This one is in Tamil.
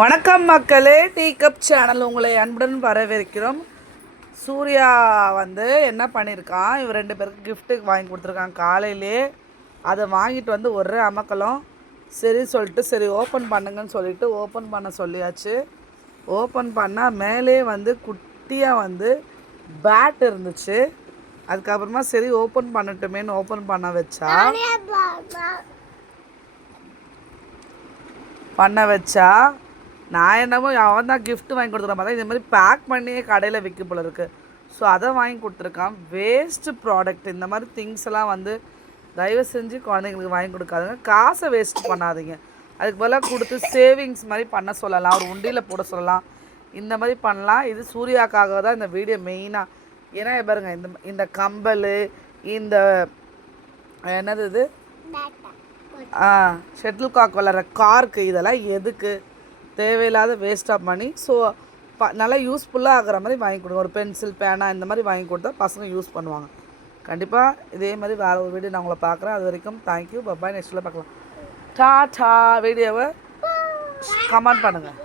வணக்கம் மக்களே, டீ கப் சேனல் உங்களை அன்புடன் வரவேற்கிறோம். சூர்யா என்ன பண்ணியிருக்கான், இவர் 2 பேருக்கு கிஃப்ட்டு வாங்கி கொடுத்துருக்கான் காலையிலே. அதை வாங்கிட்டு ஒரே அமக்கலம். சரி சொல்லிட்டு சரி ஓப்பன் பண்ணுங்கன்னு சொல்லிட்டு ஓப்பன் பண்ண சொல்லியாச்சு. ஓப்பன் பண்ணால் மேலே குட்டியாக பேட் இருந்துச்சு. அதுக்கப்புறமா சரி ஓப்பன் பண்ணட்டுமேன்னு ஓப்பன் பண்ண வச்சா நான் என்னமோ அவன் தான் கிஃப்ட் வாங்கி கொடுத்துருக்க மாதிரி இந்த மாதிரி பேக் பண்ணியே கடையில் விற்க போல இருக்குது. ஸோ அதை வாங்கி கொடுத்துருக்கான். Waste product. இந்த மாதிரி திங்ஸ் எல்லாம் தயவு செஞ்சு குழந்தைங்களுக்கு வாங்கி கொடுக்காதுங்க. காசை வேஸ்ட் பண்ணாதீங்க. அதுக்கு பதிலாக கொடுத்து சேவிங்ஸ் மாதிரி பண்ண சொல்லலாம், ஒரு உண்டியில் போட சொல்லலாம், இந்த மாதிரி பண்ணலாம். இது சூர்யாக்காக தான் இந்த வீடியோ மெயினாக. ஏன்னா பாருங்க, இந்த கம்பல், இந்த என்னது இது ஷட்டில் காக் விளாட்ற கார்க்கு, இதெல்லாம் எதுக்கு தேவையில்லாத வேஸ்ட் ஆஃப் மணி. ஸோ நல்லா யூஸ்ஃபுல்லாக ஆகிற மாதிரி வாங்கி கொடுங்க. ஒரு பென்சில், பேனா இந்த மாதிரி வாங்கி கொடுத்தா பசங்க யூஸ் பண்ணுவாங்க. கண்டிப்பாக இதே மாதிரி வேறு ஒரு வீடியோ நான் உங்களை பார்க்குறேன். அது வரைக்கும் தேங்க்யூ, பப்பாய். நெக்ஸ்ட்டில் பார்க்கலாம். டாடா. வீடியோவை கமெண்ட் பண்ணுங்கள்.